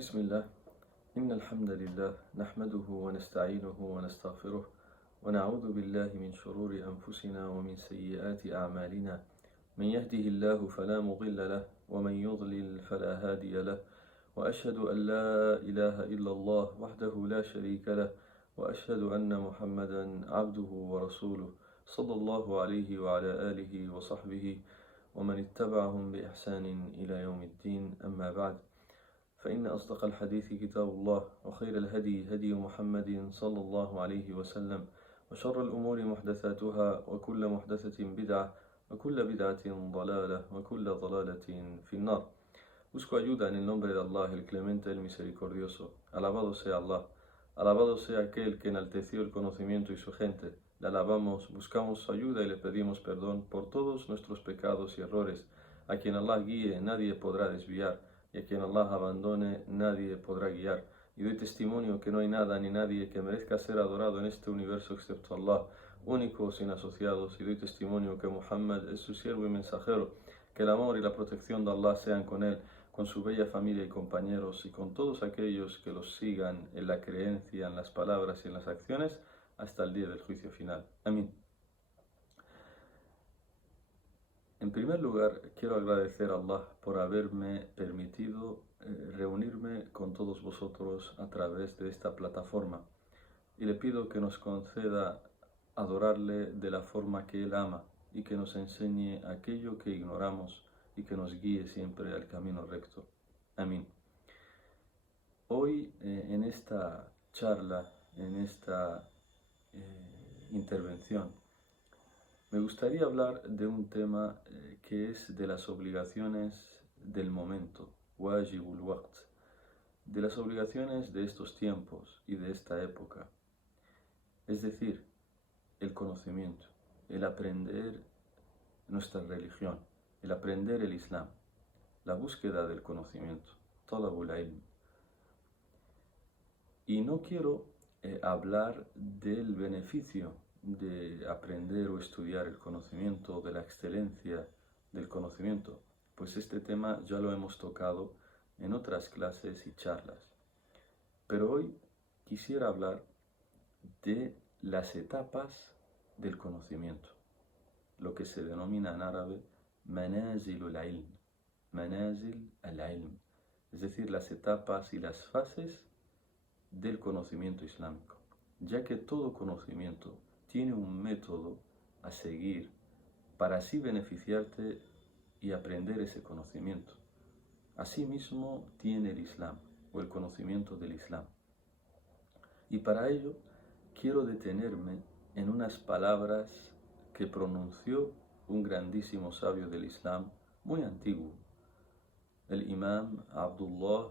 بسم الله إن الحمد لله نحمده ونستعينه ونستغفره ونعوذ بالله من شرور أنفسنا ومن سيئات أعمالنا من يهده الله فلا مضل له ومن يضلل فلا هادي له وأشهد أن لا إله إلا الله وحده لا شريك له وأشهد أن محمدا عبده ورسوله صلى الله عليه وعلى آله وصحبه ومن اتبعهم بإحسان إلى يوم الدين أما بعد فإن أصدق الحديث كتاب الله وخير الهدي هدي محمد صلى الله عليه وسلم وشر الأمور محدثاتها وكل محدثة بدعة وكل بدعة ضلالة وكل ضلالة في النار. Busco ayuda en el nombre de Allah, el clemente, el misericordioso. Alabado sea Allah. Alabado sea aquel que enalteció el conocimiento y su gente. Le alabamos, buscamos su ayuda y le pedimos perdón por todos nuestros pecados y errores. A quien Allah guíe, nadie podrá desviar. Y a quien Allah abandone, nadie podrá guiar. Y doy testimonio que no hay nada ni nadie que merezca ser adorado en este universo excepto Allah, único, sin asociados. Y doy testimonio que Muhammad es su siervo y mensajero. Que el amor y la protección de Allah sean con él, con su bella familia y compañeros, y con todos aquellos que los sigan en la creencia, en las palabras y en las acciones, hasta el día del juicio final. Amén. En primer lugar, quiero agradecer a Allah por haberme permitido reunirme con todos vosotros a través de esta plataforma. Y le pido que nos conceda adorarle de la forma que Él ama y que nos enseñe aquello que ignoramos y que nos guíe siempre al camino recto. Amén. Hoy, en esta charla, en esta intervención, me gustaría hablar de un tema que es de las obligaciones del momento, wajibul waqt, de las obligaciones de estos tiempos y de esta época. Es decir, el conocimiento, el aprender nuestra religión, el aprender el Islam, la búsqueda del conocimiento, talabul ilm. Y no quiero hablar del beneficio de aprender o estudiar el conocimiento, de la excelencia del conocimiento, pues este tema ya lo hemos tocado en otras clases y charlas. Pero hoy quisiera hablar de las etapas del conocimiento, lo que se denomina en árabe manazil al-ilm, manazil al-ilm, es decir, las etapas y las fases del conocimiento islámico, ya que todo conocimiento tiene un método a seguir para así beneficiarte y aprender ese conocimiento. Asimismo tiene el Islam o el conocimiento del Islam. Y para ello quiero detenerme en unas palabras que pronunció un grandísimo sabio del Islam muy antiguo, el Imam Abdullah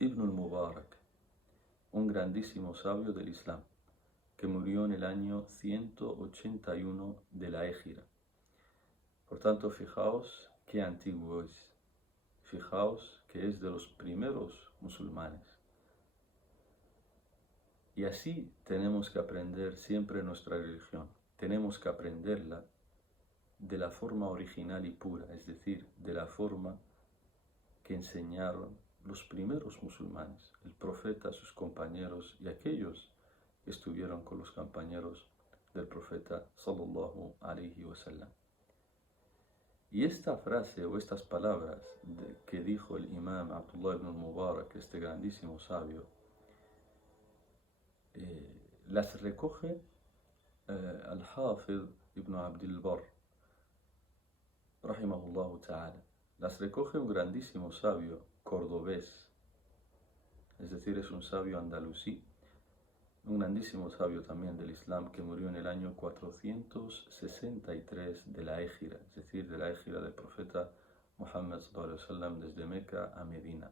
ibn al-Mubarak, un grandísimo sabio del Islam, que murió en el año 181 de la Égira. Por tanto, fijaos qué antiguo es. Fijaos que es de los primeros musulmanes. Y así tenemos que aprender siempre nuestra religión. Tenemos que aprenderla de la forma original y pura, es decir, de la forma que enseñaron los primeros musulmanes, el profeta, sus compañeros y aquellos que estuvieron con los compañeros del profeta sallallahu alayhi wa sallam. Y esta frase o estas palabras que dijo el imam Abdullah ibn al-Mubarak, este grandísimo sabio, las recoge al-Hafidh ibn Abdul Barr, rahimahullah ta'ala. Las recoge un grandísimo sabio cordobés, es decir, es un sabio andalusí, un grandísimo sabio también del Islam que murió en el año 463 de la Égira, es decir, de la Égira del profeta Muhammad sallallahu alaihi wasallam desde Meca a Medina.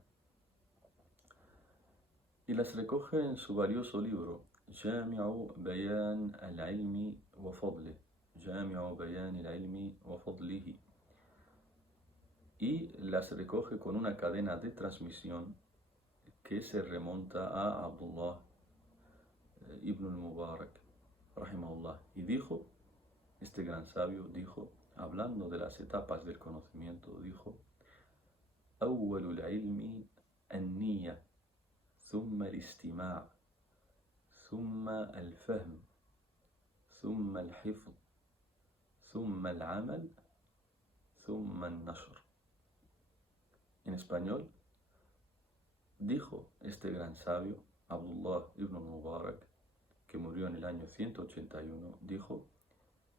Y las recoge en su valioso libro Jami'u Bayan al-Ilmi wa Fadlih, Jami'u Bayan al-Ilmi wa Fadlihi. Y las recoge con una cadena de transmisión que se remonta a Abdullah ibn al-Mubarak, rahimahullah. Y dijo, este gran sabio dijo, hablando de las etapas del conocimiento, dijo: أول العلم ثم الاستماع ثم الفهم ثم الحفظ ثم العمل ثم النشر. En español, dijo este gran sabio, Abdullah ibn Mubarak, que murió en el año 181, dijo: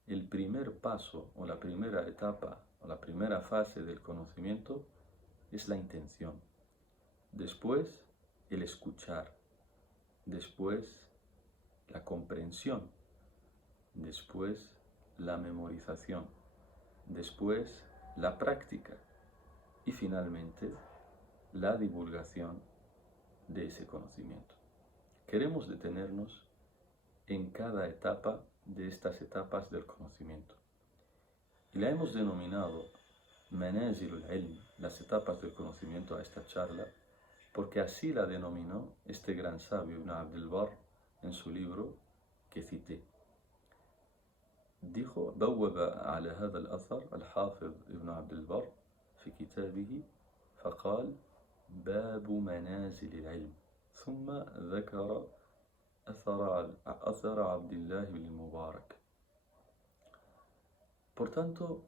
el primer paso o la primera etapa o la primera fase del conocimiento es la intención. Después, el escuchar. Después, la comprensión. Después, la memorización. Después, la práctica. Y finalmente, la divulgación de ese conocimiento. Queremos detenernos en cada etapa de estas etapas del conocimiento. Y la hemos denominado Manazil al-Ilm, las etapas del conocimiento, a esta charla, porque así la denominó este gran sabio Ibn Abd al-Barr en su libro que cité. Dijo: بوب على هذا الأثر الحافظ ابن عبد البر في كتابه فقال: باب منازل العلم، ثم ذكر أثر عبد الله بن المبارك. Por tanto,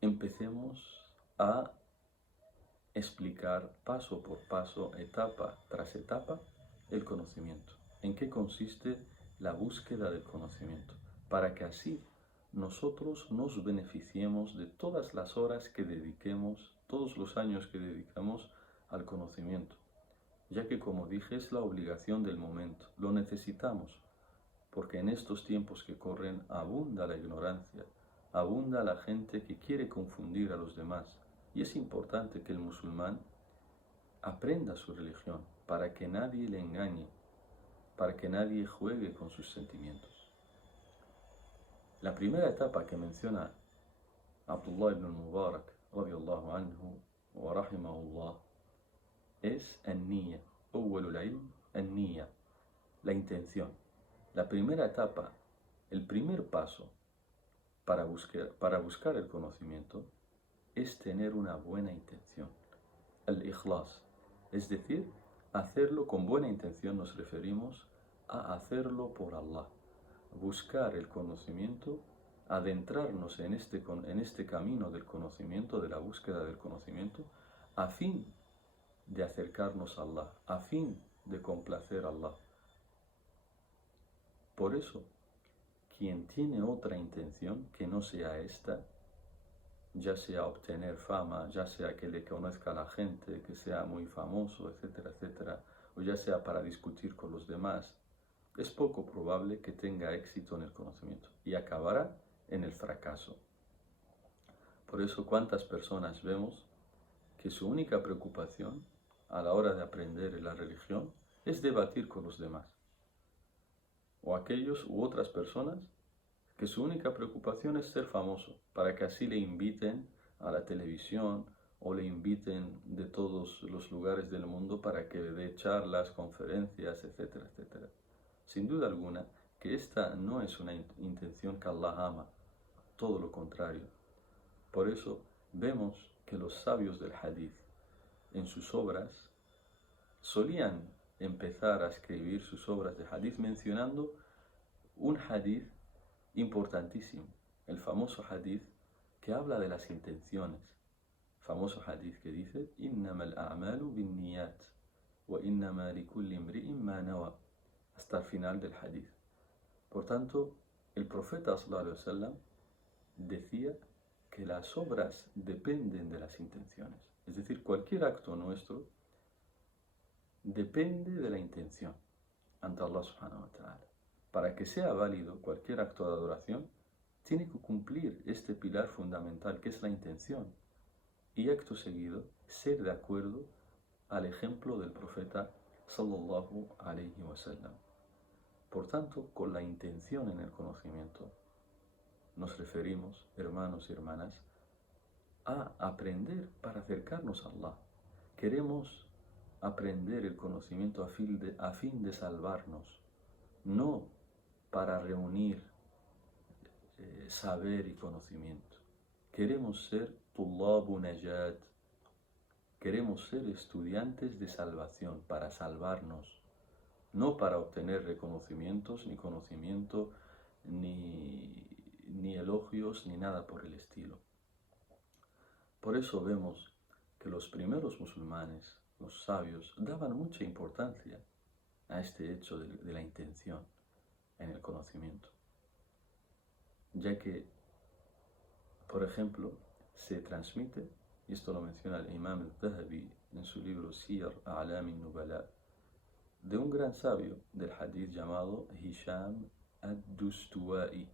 empecemos a explicar paso por paso, etapa tras etapa, el conocimiento. ¿En qué consiste la búsqueda del conocimiento? Para que así nosotros nos beneficiemos de todas las horas que dediquemos, todos los años que dedicamos al conocimiento, ya que, como dije, es la obligación del momento, lo necesitamos, porque en estos tiempos que corren abunda la ignorancia, abunda la gente que quiere confundir a los demás, y es importante que el musulmán aprenda su religión para que nadie le engañe, para que nadie juegue con sus sentimientos. La primera etapa que menciona Abdullah ibn Mubarak, radiyallahu anhu wa rahimahullah, es an-niyya, awwalul ilm, an-niyya, la intención. La primera etapa, el primer paso para buscar el conocimiento es tener una buena intención. Al-ikhlas, es decir, hacerlo con buena intención. Nos referimos a hacerlo por Allah. Buscar el conocimiento, adentrarnos en este camino del conocimiento, de la búsqueda del conocimiento, a fin de acercarnos a Allah, a fin de complacer a Allah. Por eso, quien tiene otra intención que no sea esta, ya sea obtener fama, ya sea que le conozca a la gente, que sea muy famoso, etcétera, etcétera, o ya sea para discutir con los demás, es poco probable que tenga éxito en el conocimiento y acabará en el fracaso. Por eso, ¿cuántas personas vemos que su única preocupación a la hora de aprender la religión es debatir con los demás? O aquellos u otras personas que su única preocupación es ser famoso, para que así le inviten a la televisión o le inviten de todos los lugares del mundo para que dé charlas, conferencias, etcétera, etcétera. Sin duda alguna que esta no es una intención que Allah ama, todo lo contrario. Por eso vemos que los sabios del hadith en sus obras solían empezar a escribir sus obras de hadith mencionando un hadith importantísimo, el famoso hadith que habla de las intenciones, famoso hadith que dice: إنما الأعمال بالنيات وإنما لكل امرئ ما نوى, hasta el final del hadith. Por tanto, el profeta sallallahu alaihi wasallam decía que las obras dependen de las intenciones, es decir, cualquier acto nuestro depende de la intención ante Allah subhanahu wa ta'ala. Para que sea válido cualquier acto de adoración, tiene que cumplir este pilar fundamental que es la intención, y acto seguido ser de acuerdo al ejemplo del profeta sallallahu alayhi wa sallam. Por tanto, con la intención en el conocimiento nos referimos, hermanos y hermanas, a aprender para acercarnos a Allah. Queremos aprender el conocimiento a fin de salvarnos, no para reunir saber y conocimiento. Queremos ser tullabu najat, queremos ser estudiantes de salvación, para salvarnos, no para obtener reconocimientos, ni conocimiento, ni elogios, ni nada por el estilo. Por eso vemos que los primeros musulmanes, los sabios, daban mucha importancia a este hecho de la intención en el conocimiento, ya que, por ejemplo, se transmite, y esto lo menciona el Imam al-Dhahabi en su libro Siyar A'lam al-Nubala, de un gran sabio del hadith llamado Hisham ad-Dustuwa'i,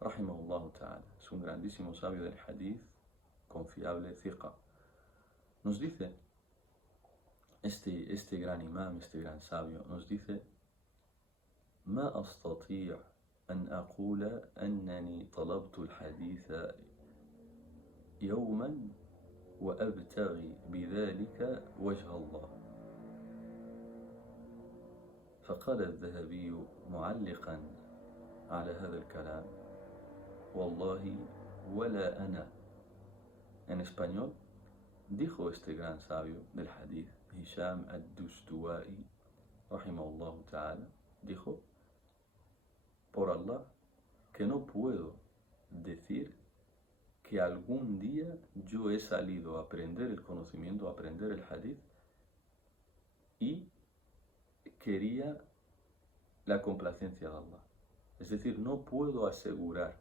rahimahullah ta'ala. Es un grandísimo sabio del hadith, confiable, thiqa. Nos dice, este gran imam, este gran sabio, nos dice: ما أستطيع أن أقول أنني طلبت الحديث يوما وأبتغي بذلك وجه الله. فقال الذهبي معلقا على هذا الكلام: والله ولا أنا. En español, dijo este gran sabio del hadith, Hisham ad-Dustuwa'i, rahimahullah ta'ala, dijo: por Allah, que no puedo decir que algún día yo he salido a aprender el conocimiento, a aprender el hadith, y quería la complacencia de Allah. Es decir, no puedo asegurar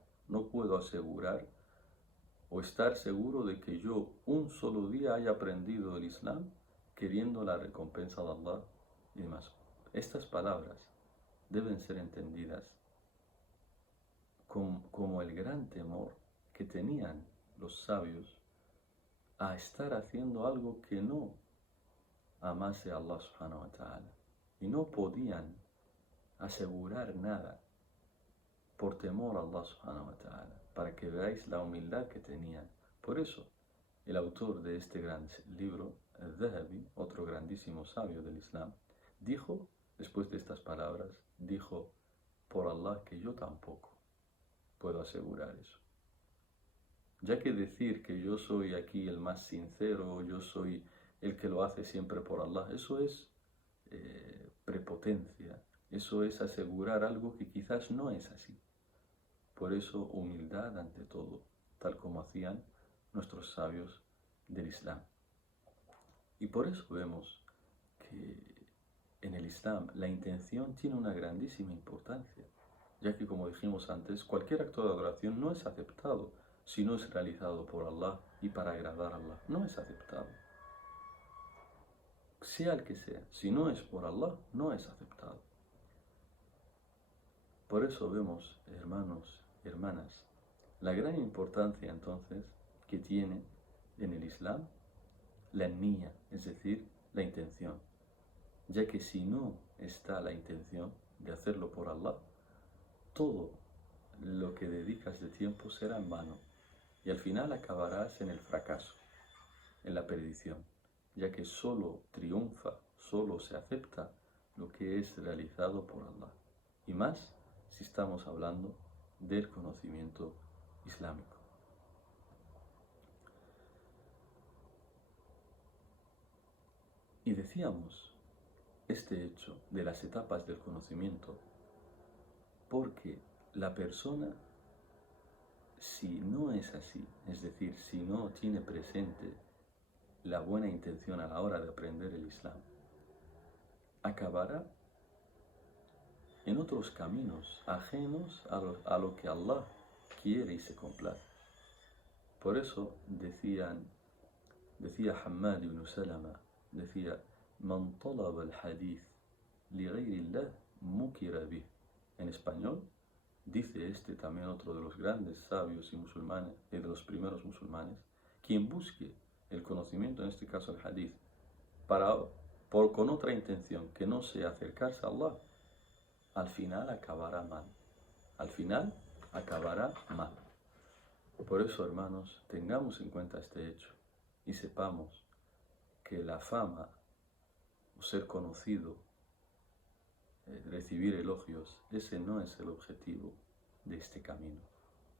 o estar seguro de que yo un solo día haya aprendido el Islam queriendo la recompensa de Allah y demás. Estas palabras deben ser entendidas como el gran temor que tenían los sabios a estar haciendo algo que no amase a Allah subhanahu wa ta'ala, y no podían asegurar nada por temor a Allah subhanahu wa ta'ala, para que veáis la humildad que tenían. Por eso el autor de este gran libro, al-Dhahabi, otro grandísimo sabio del Islam, dijo, después de estas palabras, dijo: por Allah que yo tampoco puedo asegurar eso. Ya que decir que yo soy aquí el más sincero, yo soy el que lo hace siempre por Allah, eso es prepotencia, eso es asegurar algo que quizás no es así. Por eso, humildad ante todo, tal como hacían nuestros sabios del Islam. Y por eso vemos que en el Islam la intención tiene una grandísima importancia, ya que, como dijimos antes, cualquier acto de adoración no es aceptado si no es realizado por Allah y para agradar a Allah. No es aceptado. Sea el que sea, si no es por Allah, no es aceptado. Por eso vemos, hermanos y hermanas, la gran importancia entonces que tiene en el Islam la niya, es decir, la intención, ya que si no está la intención de hacerlo por Allah, todo lo que dedicas de tiempo será en vano y al final acabarás en el fracaso, en la perdición, ya que solo triunfa, solo se acepta lo que es realizado por Allah, y más si estamos hablando del conocimiento islámico. Y decíamos este hecho de las etapas del conocimiento porque la persona, si no es así, es decir, si no tiene presente la buena intención a la hora de aprender el Islam, acabará en otros caminos ajenos a lo que Allah quiere y se complace. Por eso decía Hammad ibn Salama, decía: Man talaba al-hadith li ghayrillah mukira bih. En español, dice también otro de los grandes sabios y musulmanes, de los primeros musulmanes: quien busque el conocimiento, en este caso el hadith, con otra intención que no sea acercarse a Allah, al final acabará mal. Al final acabará mal. Por eso, hermanos, tengamos en cuenta este hecho y sepamos que la fama, o ser conocido, recibir elogios, ese no es el objetivo de este camino.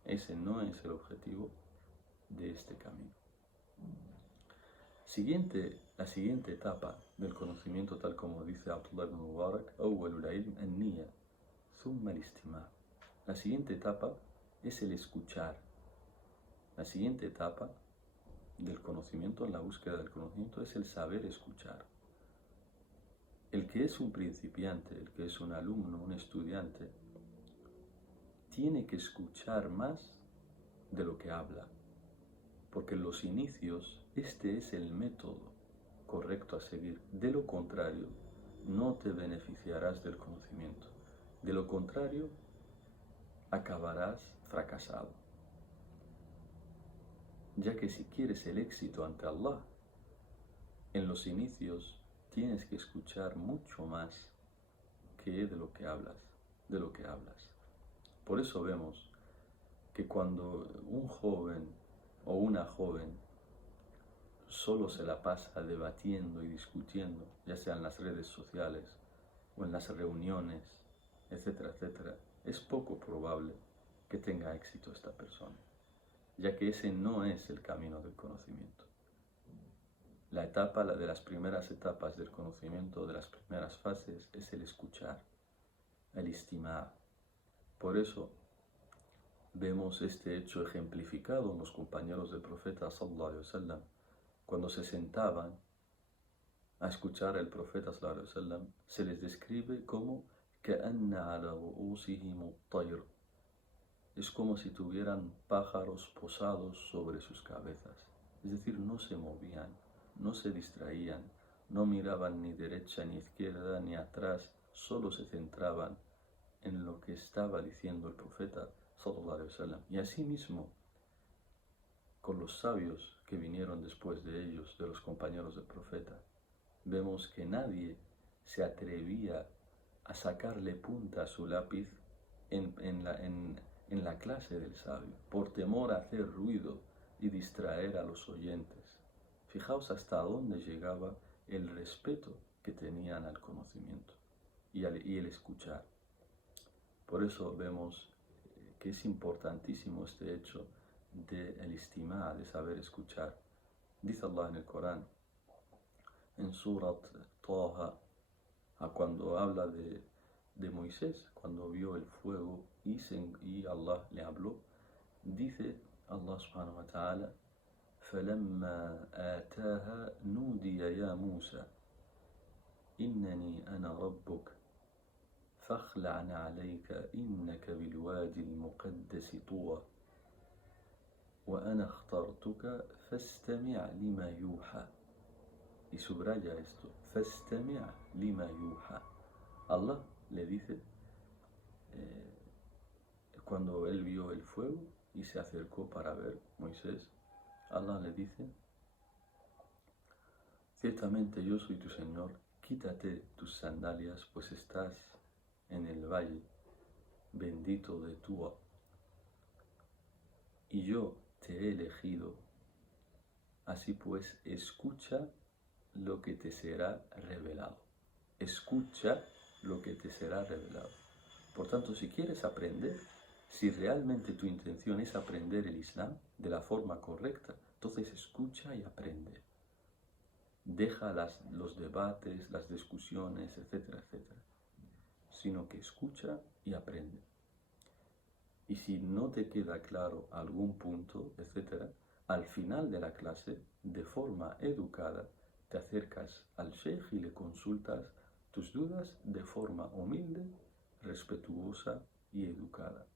Ese no es el objetivo de este camino. La siguiente etapa del conocimiento, tal como dice Abdullah ibn Mubarak, أول العلم النية ثم الاستماع. La siguiente etapa es el escuchar. La siguiente etapa del conocimiento, en la búsqueda del conocimiento, es el saber escuchar. El que es un principiante, el que es un alumno, un estudiante, tiene que escuchar más de lo que habla, porque en los inicios este es el método correcto a seguir. De lo contrario, no te beneficiarás del conocimiento. De lo contrario, acabarás fracasado. Ya que si quieres el éxito ante Allah, en los inicios tienes que escuchar mucho más que de lo que hablas. Por eso vemos que cuando un joven o una joven solo se la pasa debatiendo y discutiendo, ya sea en las redes sociales o en las reuniones, etcétera, etcétera, es poco probable que tenga éxito esta persona, ya que ese no es el camino del conocimiento. La de las primeras etapas del conocimiento, de las primeras fases, es el escuchar, el istimar. Por eso vemos este hecho ejemplificado en los compañeros del profeta sallallahu alaihi wasallam, cuando se sentaban a escuchar al profeta sallallahu alaihi wasallam, se les describe como كأن على رؤوسهم الطير. Es como si tuvieran pájaros posados sobre sus cabezas. Es decir, no se movían, no se distraían, no miraban ni derecha ni izquierda ni atrás, solo se centraban en lo que estaba diciendo el profeta sallallahu alaihi wasallam. Y asimismo, con los sabios que vinieron después de ellos, de los compañeros del profeta, vemos que nadie se atrevía a sacarle punta a su lápiz en la clase del sabio, por temor a hacer ruido y distraer a los oyentes. Fijaos hasta dónde llegaba el respeto que tenían al conocimiento y el escuchar. Por eso vemos que es importantísimo este hecho del istimá, de saber escuchar. Dice Allah en el Corán, en Surat Taha, cuando habla de Moisés, cuando vio el fuego y Allah le habló, dice Allah subhanahu wa ta'ala, فَلَمَّا آتَاهَا نُودِيَ يَا مُوسَى إِنَّنِي أَنَا رَبُّكَ فَاخْلَعْ عَلَيْكَ إِنَّكَ بِالْوَادِ الْمُقَدَّسِ طُوًى وَأَنَا اخْتَرْتُكَ فَاسْتَمِعْ لِمَا يُوحَى. Y subraya esto, فَاسْتَمِعْ لِمَا يُوحَى. Allah le dice, cuando él vio el fuego y se acercó para ver Moisés, Allah le dice, ciertamente yo soy tu Señor, quítate tus sandalias, pues estás en el valle bendito de Túa, y yo te he elegido, así pues escucha lo que te será revelado. Escucha lo que te será revelado. Por tanto, si quieres aprender, si realmente tu intención es aprender el Islam de la forma correcta, entonces escucha y aprende. Deja los debates, las discusiones, etcétera, etcétera, sino que escucha y aprende. Y si no te queda claro algún punto, etcétera, al final de la clase, de forma educada, te acercas al sheikh y le consultas tus dudas de forma humilde, respetuosa y educada.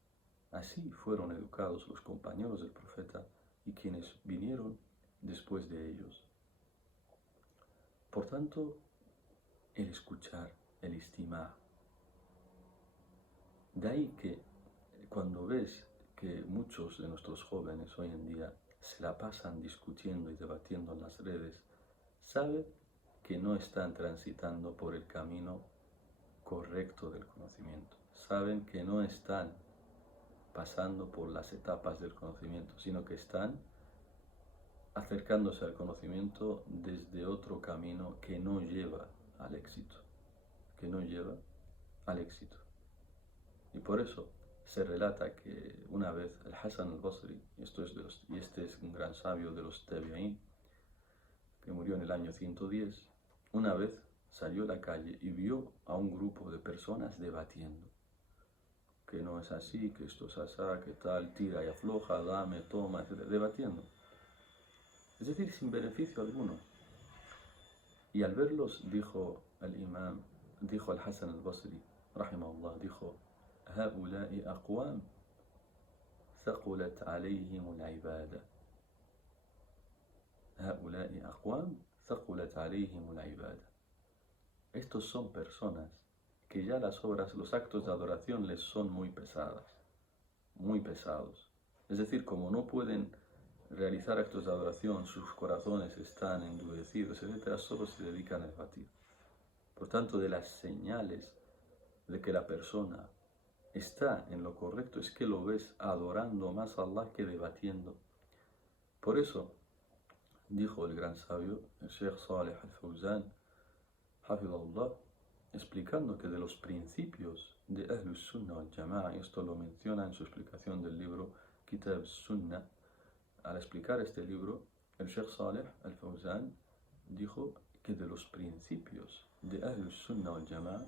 Así fueron educados los compañeros del profeta y quienes vinieron después de ellos. Por tanto, el escuchar, el istimá. De ahí que cuando ves que muchos de nuestros jóvenes hoy en día se la pasan discutiendo y debatiendo en las redes, sabe que no están transitando por el camino correcto del conocimiento. Saben que no están pasando por las etapas del conocimiento, sino que están acercándose al conocimiento desde otro camino que no lleva al éxito. Y por eso se relata que una vez el Hasan al-Basri, y este es un gran sabio de los tabi'in, que murió en el año 110, una vez salió a la calle y vio a un grupo de personas debatiendo. Que no es así, que esto es así, que tal, tira y afloja, dame, toma, etc. Debatiendo. Es decir, sin beneficio alguno. Y al verlos dijo al imam, dijo al Hasan al-Basri, rahimahullah, dijo: هؤلاء أقوام ثقلت عليهم العبادة. هؤلاء أقوام ثقلت عليهم العبادة. Estos son personas que ya las obras, los actos de adoración les son muy pesadas, muy pesados. Es decir, como no pueden realizar actos de adoración, sus corazones están endurecidos, etc., solo se dedican a debatir. Por tanto, de las señales de que la persona está en lo correcto es que lo ves adorando más a Allah que debatiendo. Por eso, dijo el gran sabio, el Sheikh Saleh al-Fawzan, hafidhahullah, explicando que de los principios de Ahlus Sunnah wal Jama'a, y esto lo menciona en su explicación del libro Kitab Sunnah, al explicar este libro, el Sheikh Saleh al-Fawzan dijo que de los principios de Ahlus Sunnah wal Jama'a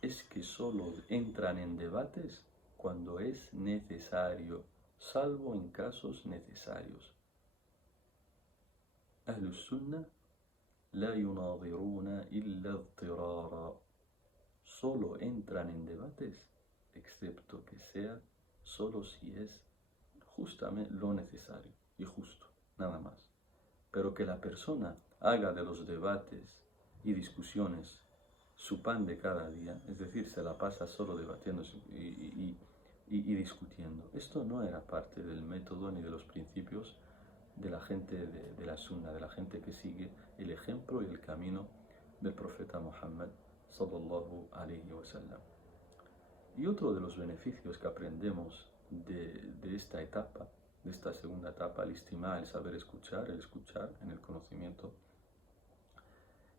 es que solo entran en debates cuando es necesario, salvo en casos necesarios. Ahlus Sunnah la yunadiruna illa idtirara. Solo entran en debates, excepto que sea solo si es justamente lo necesario y justo, nada más. Pero que la persona haga de los debates y discusiones su pan de cada día, es decir, se la pasa solo debatiendo y discutiendo. Esto no era parte del método ni de los principios de la gente de la Sunna, de la gente que sigue el ejemplo y el camino del profeta Muhammad sallallahu alayhi wa sallam. Y otro de los beneficios que aprendemos de esta etapa, de esta segunda etapa, el istimá, el saber escuchar, el escuchar en el conocimiento,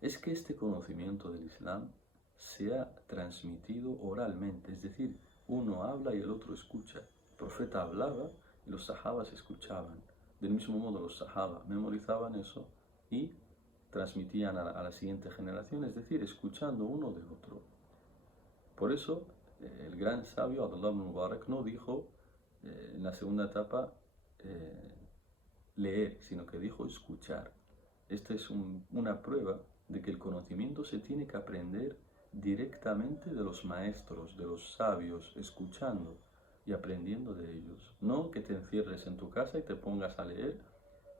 es que este conocimiento del Islam se ha transmitido oralmente, es decir, uno habla y el otro escucha. El profeta hablaba y los sahabas escuchaban. Del mismo modo los sahabas memorizaban eso y transmitían a la siguiente generación, es decir, escuchando uno de otro. Por eso el gran sabio Abdullah ibn Mubarak no dijo en la segunda etapa leer, sino que dijo escuchar. Esta es una prueba de que el conocimiento se tiene que aprender directamente de los maestros, de los sabios, escuchando y aprendiendo de ellos. No que te encierres en tu casa y te pongas a leer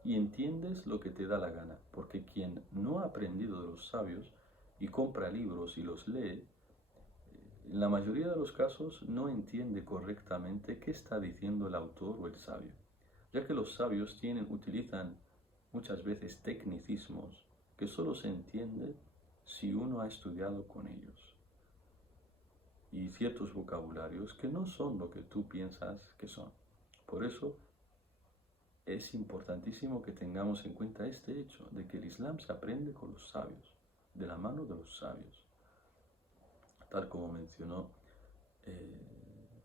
y entiendes lo que te da la gana, porque quien no ha aprendido de los sabios y compra libros y los lee, en la mayoría de los casos no entiende correctamente qué está diciendo el autor o el sabio, ya que los sabios utilizan muchas veces tecnicismos que solo se entiende si uno ha estudiado con ellos, y ciertos vocabularios que no son lo que tú piensas que son. Por eso es importantísimo que tengamos en cuenta este hecho de que el Islam se aprende con los sabios, de la mano de los sabios, tal como mencionó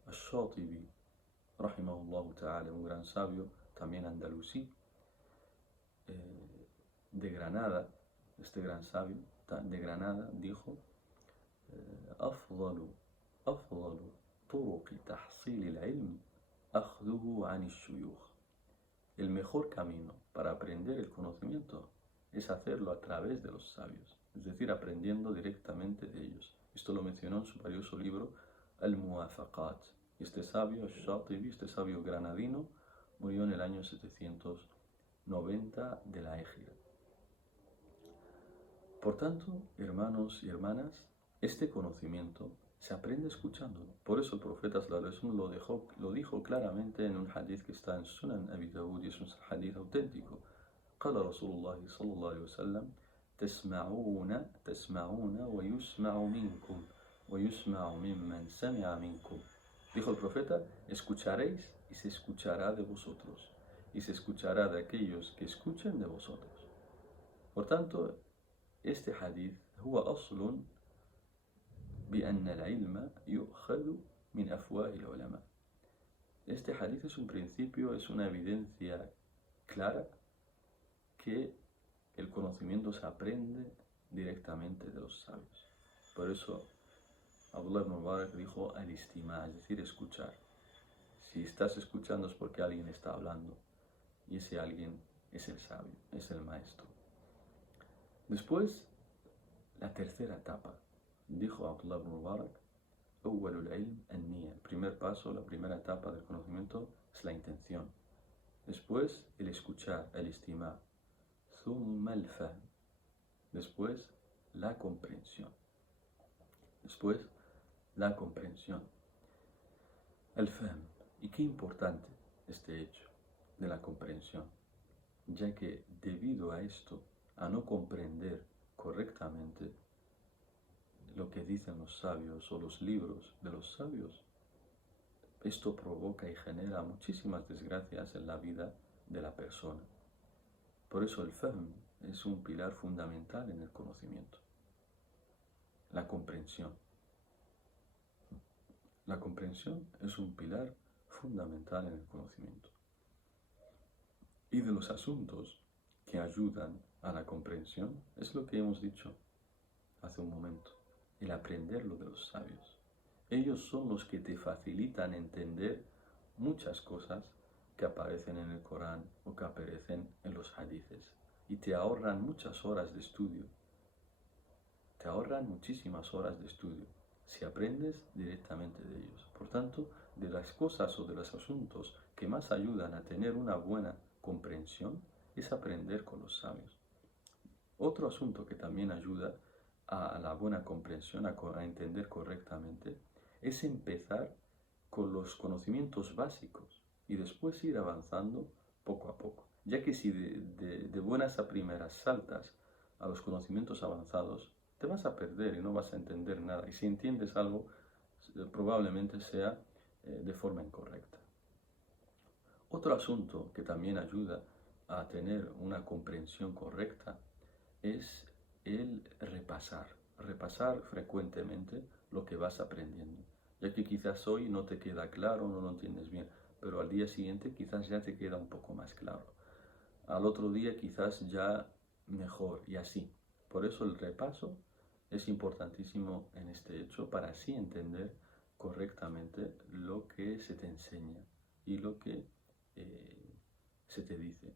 Ash-Shatibi, rahimahullah ta'ala, un gran sabio, también andalusí, de Granada. Este gran sabio de Granada dijo: أفضل طرق تحصيل العلم أخذه عن الشيوخ. El mejor camino para aprender el conocimiento es hacerlo a través de los sabios, es decir, aprendiendo directamente de ellos. Esto lo mencionó en su valioso libro Al-Muwafaqat. Este sabio, Shatibi, este sabio granadino, murió en el año 790 de la Égira. Por tanto, hermanos y hermanas, este conocimiento se aprende escuchándolo. Por eso el profeta sallallahu alaihi wasallam lo dijo claramente en un hadith que está en Sunan Abi Dawud, y es un hadith auténtico. قال رسول الله صلى الله عليه وسلم: تسمعون ويسمع منكم ويسمع ممن سمع منكم. Dijo el profeta: escucharéis y se escuchará de vosotros, y se escuchará de aquellos que escuchen de vosotros. Por tanto, este hadith هو أصل بأن العلم يؤخذ من أفواه العلماء. Este hadith es un principio, es una evidencia clara que el conocimiento se aprende directamente de los sabios. Por eso Abdullah ibn Mubarak dijo al-istima, es decir, escuchar. Si estás escuchando es porque alguien está hablando y ese alguien es el sabio, es el maestro. Después, la tercera etapa, dijo Abdullah ibn Mubarak, أول العلم النية. El primer paso, la primera etapa del conocimiento es la intención. Después, el escuchar, el istima. ثم الفهم. Después, la comprensión. Después, la comprensión. El fahm. Y qué importante este hecho de la comprensión, ya que debido a esto, a no comprender correctamente lo que dicen los sabios o los libros de los sabios, esto provoca y genera muchísimas desgracias en la vida de la persona. Por eso el fahm es un pilar fundamental en el conocimiento. La comprensión. La comprensión es un pilar fundamental en el conocimiento. Y de los asuntos que ayudan a la comprensión es lo que hemos dicho hace un momento, el aprender lo de los sabios. Ellos son los que te facilitan entender muchas cosas que aparecen en el Corán o que aparecen en los hadices y te ahorran muchas horas de estudio. Te ahorran muchísimas horas de estudio si aprendes directamente de ellos. Por tanto, de las cosas o de los asuntos que más ayudan a tener una buena comprensión es aprender con los sabios. Otro asunto que también ayuda a la buena comprensión, a entender correctamente, es empezar con los conocimientos básicos y después ir avanzando poco a poco. Ya que si de buenas a primeras saltas a los conocimientos avanzados, te vas a perder y no vas a entender nada. Y si entiendes algo, probablemente sea de forma incorrecta. Otro asunto que también ayuda a tener una comprensión correcta es el repasar frecuentemente lo que vas aprendiendo, ya que quizás hoy no te queda claro, no lo entiendes bien, pero al día siguiente quizás ya te queda un poco más claro, al otro día quizás ya mejor y así. Por eso el repaso es importantísimo en este hecho para así entender correctamente lo que se te enseña y lo que se te dice.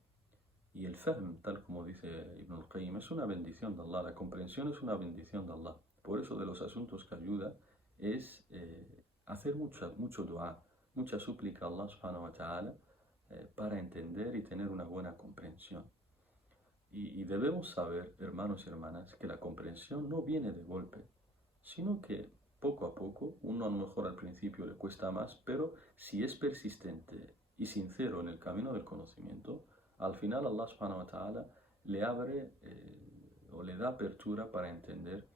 Y el fahm, tal como dice Ibn al-Qayyim, es una bendición de Allah, la comprensión es una bendición de Allah. Por eso de los asuntos que ayuda es hacer mucho dua, mucha súplica a Allah subhanahu wa ta'ala para entender y tener una buena comprensión. Y debemos saber, hermanos y hermanas, que la comprensión no viene de golpe, sino que poco a poco, uno a lo mejor al principio le cuesta más, pero si es persistente y sincero en el camino del conocimiento, al final Allah subhanahu wa ta'ala le abre o le da apertura para entender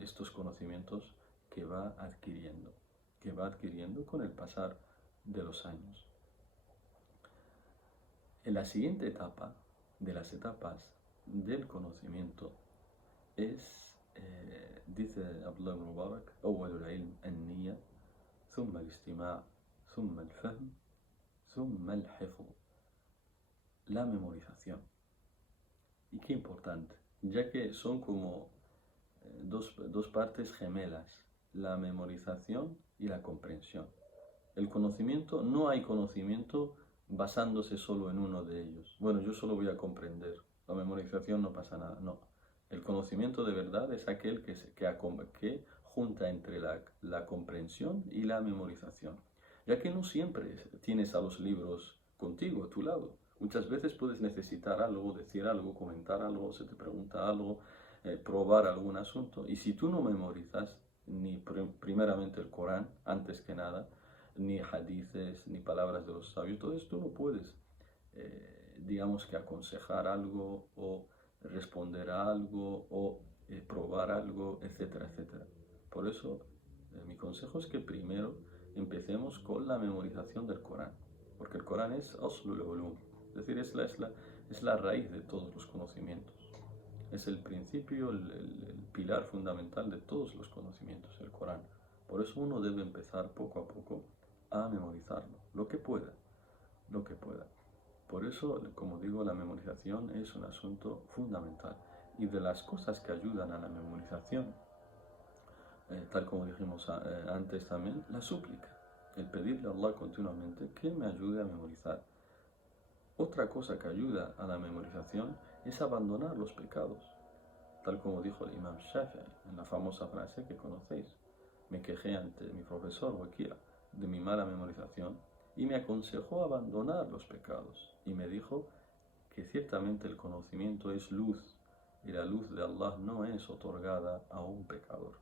estos conocimientos que va adquiriendo con el pasar de los años. En la siguiente etapa de las etapas del conocimiento es, dice Abdullah ibn Mubarak, أول العلم النية ثم الاستماع ثم الفهم ثم الحفظ. La memorización. Y qué importante, ya que son como dos partes gemelas, la memorización y la comprensión. El conocimiento, no hay conocimiento basándose solo en uno de ellos. Bueno, yo solo voy a comprender, la memorización no pasa nada, no. El conocimiento de verdad es aquel que junta entre la comprensión y la memorización, ya que no siempre tienes a los libros contigo, a tu lado. Muchas veces puedes necesitar algo, decir algo, comentar algo, se te pregunta algo, probar algún asunto, y si tú no memorizas ni primeramente el Corán, antes que nada, ni hadices, ni palabras de los sabios, todo esto no puedes, digamos que aconsejar algo o responder a algo o probar algo, etcétera, etcétera. Por eso, mi consejo es que primero empecemos con la memorización del Corán, porque el Corán es aslul ulum, es decir, es la raíz de todos los conocimientos. Es el principio, el pilar fundamental de todos los conocimientos, el Corán. Por eso uno debe empezar poco a poco a memorizarlo, lo que pueda, lo que pueda. Por eso, como digo, la memorización es un asunto fundamental. Y de las cosas que ayudan a la memorización, tal como dijimos antes también, la súplica. El pedirle a Allah continuamente que me ayude a memorizar. Otra cosa que ayuda a la memorización es abandonar los pecados. Tal como dijo el Imam Shafi'i en la famosa frase que conocéis. Me quejé ante mi profesor Wakira de mi mala memorización y me aconsejó abandonar los pecados y me dijo que ciertamente el conocimiento es luz y la luz de Allah no es otorgada a un pecador.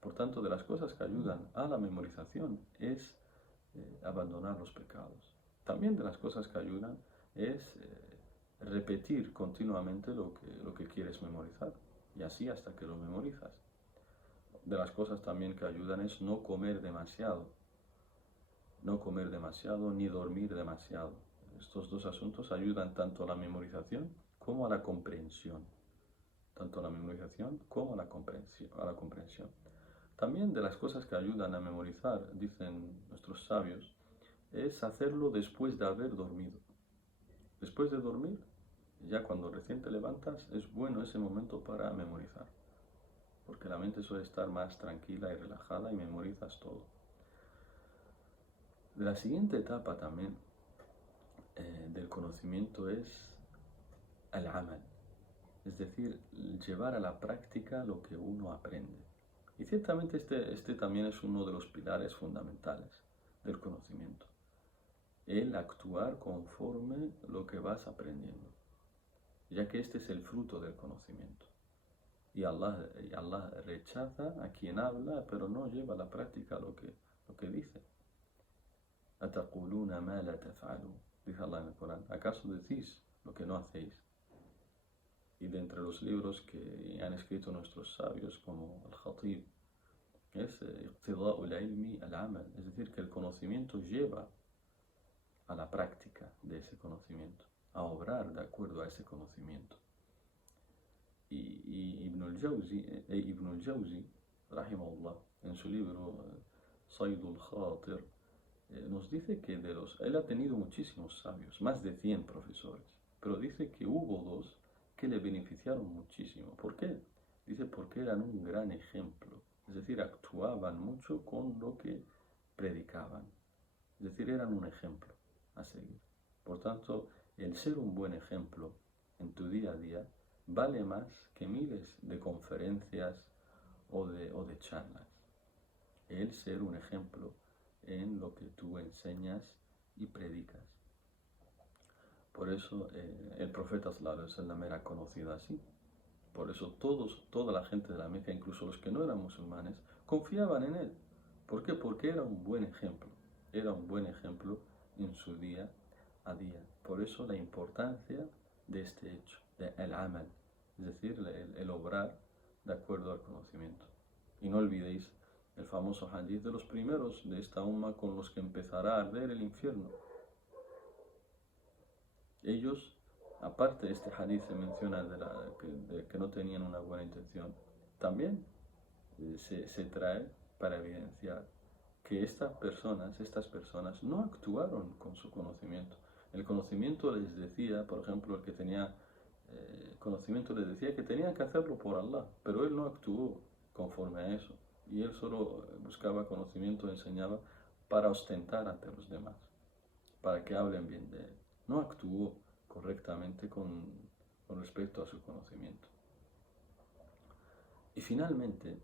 Por tanto, de las cosas que ayudan a la memorización es abandonar los pecados. También de las cosas que ayudan es repetir continuamente lo que quieres memorizar y así hasta que lo memorizas. De las cosas también que ayudan es no comer demasiado ni dormir demasiado. Estos dos asuntos ayudan tanto a la memorización como a la comprensión. Tanto a la memorización como a la comprensión. También de las cosas que ayudan a memorizar, dicen nuestros sabios, es hacerlo después de haber dormido. Después de dormir, ya cuando recién te levantas, es bueno ese momento para memorizar, porque la mente suele estar más tranquila y relajada y memorizas todo. De la siguiente etapa también del conocimiento es al-amal, es decir, llevar a la práctica lo que uno aprende. Y ciertamente este también es uno de los pilares fundamentales del conocimiento, el actuar conforme lo que vas aprendiendo, ya que este es el fruto del conocimiento. Y Allah rechaza a quien habla, pero no lleva a la práctica lo que dice. أَتَقُولُونَ مَا لَا تَفْعَلُونَ, dice Allah en el Corán. ¿Acaso decís lo que no hacéis? Y de entre los libros que han escrito nuestros sabios, como Al-Khatib, es اقتضاء العلم العمل, es decir, que el conocimiento lleva a la práctica de ese conocimiento, a obrar de acuerdo a ese conocimiento. Y Ibn al-Jawzi, rahimahullah, en su libro Sayd al-Khatir, nos dice que él ha tenido muchísimos sabios, más de 100 profesores, pero dice que hubo dos que le beneficiaron muchísimo. ¿Por qué? Dice porque eran un gran ejemplo, es decir, actuaban mucho con lo que predicaban, es decir, eran un ejemplo a seguir. Por tanto, el ser un buen ejemplo en tu día a día vale más que miles de conferencias o de charlas. El ser un ejemplo en lo que tú enseñas y predicas. Por eso el profeta sallallahu alaihi wasallam era conocido así. Por eso toda la gente de la Meca, incluso los que no eran musulmanes, confiaban en él. ¿Por qué? Porque era un buen ejemplo. Era un buen ejemplo en su día a día. Por eso la importancia de este hecho, de el amal, es decir, el obrar de acuerdo al conocimiento. Y no olvidéis el famoso hadith de los primeros de esta umma con los que empezará a arder el infierno. Ellos, aparte de este hadith se menciona de que no tenían una buena intención, también se trae para evidenciar que estas personas no actuaron con su conocimiento. El conocimiento les decía, por ejemplo, el que tenía conocimiento les decía que tenían que hacerlo por Allah, pero él no actuó conforme a eso. Y él solo buscaba conocimiento, enseñaba para ostentar ante los demás, para que hablen bien de él. No actuó correctamente con respecto a su conocimiento. Y finalmente,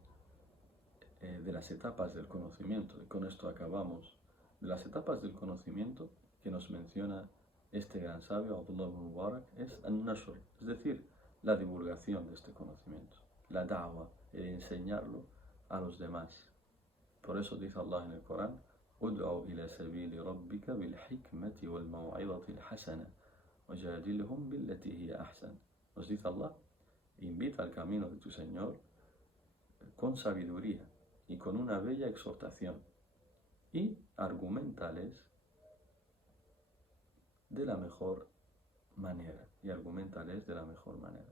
de las etapas del conocimiento, y con esto acabamos, de las etapas del conocimiento que nos menciona este gran sabio, Abdullah ibn Mubarak, es al-nashr, es decir, la divulgación de este conocimiento, la da'wa, el enseñarlo a los demás. Por eso dice Allah en el Corán: "Ud'u ila sabili rabbika bil hikmati wal maw'izati al hasana wajadilhum billati hiya ahsan." Nos dice Allah: invita al camino de tu Señor con sabiduría y con una bella exhortación, y argumentales de la mejor manera.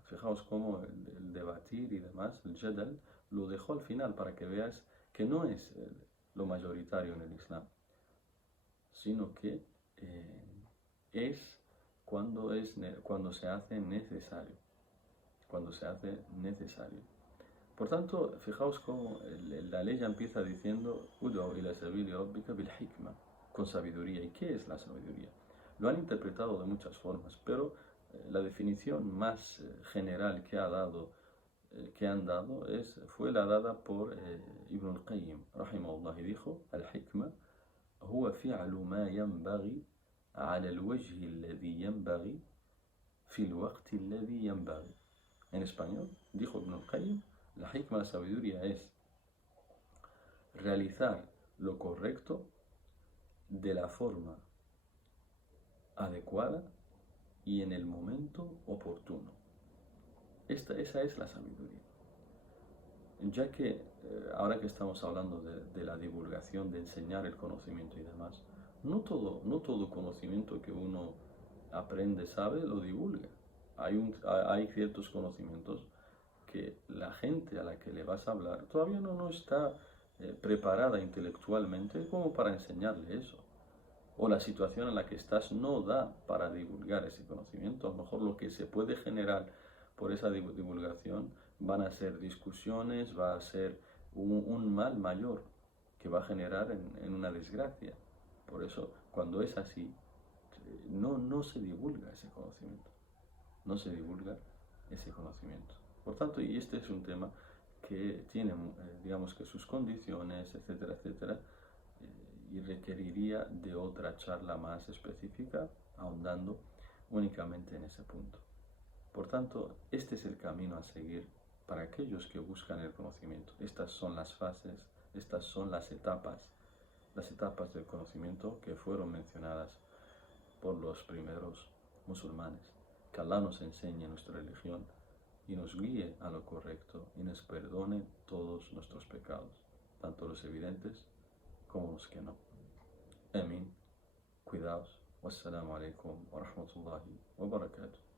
Fijaos cómo el debatir y demás, el jadal, lo dejó al final para que veas que no es lo mayoritario en el Islam, sino que es cuando se hace necesario. Cuando se hace necesario. Por tanto, fijaos cómo la ley ya empieza diciendo Ud'u ila sabili rabbika bil hikma, con sabiduría. ¿Y qué es la sabiduría? Lo han interpretado de muchas formas, pero la definición más general que han dado fue la dada por Ibn al-Qayyim, rahimahullah, y dijo: al-hikma huwa fi'lu ma yanbaghi ala al-wajhi alladhi yanbaghi fi al-waqti alladhi yanbaghi. En español, dijo Ibn al-Qayyim, la hikma, la sabiduría, es realizar lo correcto de la forma adecuada y en el momento oportuno. Esa es la sabiduría. Ya que ahora que estamos hablando de la divulgación, de enseñar el conocimiento y demás, no todo conocimiento que uno aprende, sabe, lo divulga. Hay ciertos conocimientos que la gente a la que le vas a hablar todavía no está preparada intelectualmente como para enseñarle eso. O la situación en la que estás no da para divulgar ese conocimiento. A lo mejor lo que se puede generar por esa divulgación van a ser discusiones, va a ser un mal mayor que va a generar en una desgracia. Por eso, cuando es así, no se divulga ese conocimiento. No se divulga ese conocimiento. Por tanto, y este es un tema que tiene, digamos que sus condiciones, etcétera, etcétera, y requeriría de otra charla más específica, ahondando únicamente en ese punto. Por tanto, este es el camino a seguir para aquellos que buscan el conocimiento. Estas son las fases, estas son las etapas del conocimiento que fueron mencionadas por los primeros musulmanes. Que Allah nos enseñe nuestra religión y nos guíe a lo correcto y nos perdone todos nuestros pecados, tanto los evidentes como los que no. Amén. Cuidaos. Wassalamu alaikum wa rahmatullahi wa barakatuh.